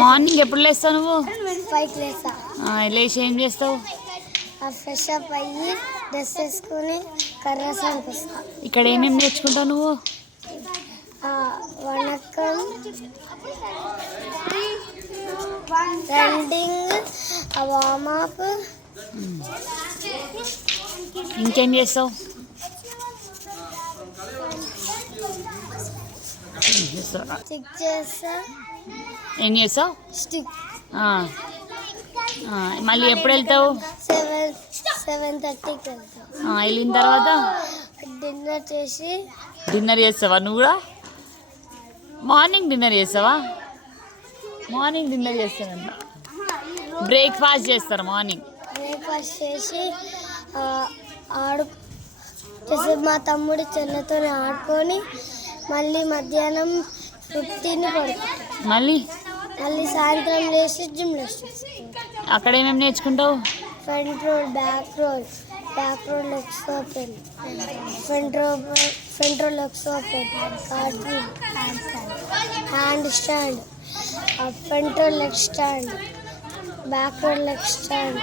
Morning ఎప్పుడు లేస్తావు నువ్వు? 5కి లేస్తా. లేచి ఏం చేస్తావు? ఫ్రెష్ అప్ అయ్యి డ్రెస్ వేసుకుని కర్రసానికి వస్తా. ఇక్కడ ఏమేమి నేర్చుకుంటావు నువ్వు? వణకం, రన్నింగ్, వార్మప్. ఇంకేం చేస్తావు? స్టిక్ చేస్తా. ఏం చేస్తావు? స్టిక్. మళ్ళీ ఎప్పుడు వెళ్తావు? 7:30కి వెళ్తాం. వెళ్ళిన తర్వాత డిన్నర్ చేస్తావా నువ్వు కూడా? మార్నింగ్ డిన్నర్ చేస్తావా? మార్నింగ్ డిన్నర్ చేస్తానంట. బ్రేక్ఫాస్ట్ చేస్తారు మార్నింగ్. బ్రేక్ఫాస్ట్ చేసి మా తమ్ముడు చెల్లెతో ఆడుకొని మళ్ళీ మధ్యాహ్నం ఫుడ్ తిని పడుకుంటాం. మళ్ళీ సాయంత్రం లేచి జిమ్ అక్కడ ఏమేమి నేర్చుకుంటావు? Front roll, back roll, legs open, front roll legs open, కార్డ్రిల్, handstand, front roll leg stand, back roll leg stand,